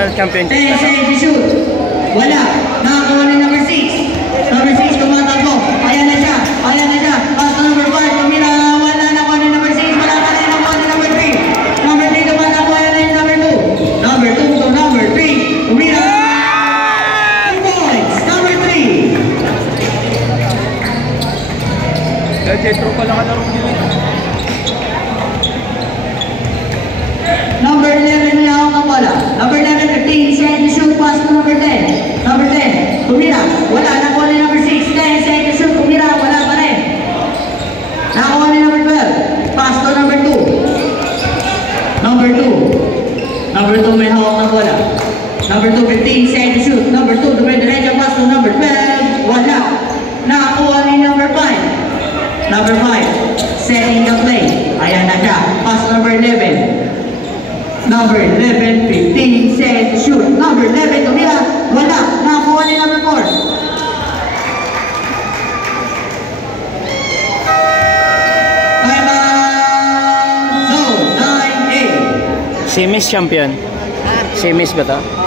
national championship. 10 seconds to shoot. Wala. Nakakuha ni number 6. Number 6 tumatakbo. Ayan na siya. Ayan na siya. Pass to number 5. Tumira. Wala. Nakuha ni number 6. Wala pa rin. Nakuha ni number 3. Number 3 tumatakbo. Ayan na yung number 2. Number 2 to number 3. Tumira. 2 points. Number 3. Jetro pa lang kalaro nila. Number 11 na ako kapala. Number 11, 15 seconds to shoot. Pass to number 10. Number 10. Tumira. Wala. Nakuha ni number 6. 10 seconds to shoot. Tumira. Wala pa rin. Nakuha ni number 12. Pass to number 2. Number 2. Number 2 may hawak na bola. Number 2, 15 seconds to shoot. Number 2, dumidiretso pass to number 12. Wala. Nakuha ni number 5. Number 5. Setting the play. Ayan na siya. Pass number 11. Number 11, 15 seconds to shoot. Number 11, tumira. Wala. Nakuha ni number 4. Time out. Zone 9-8. Semis champion. Semis ba to?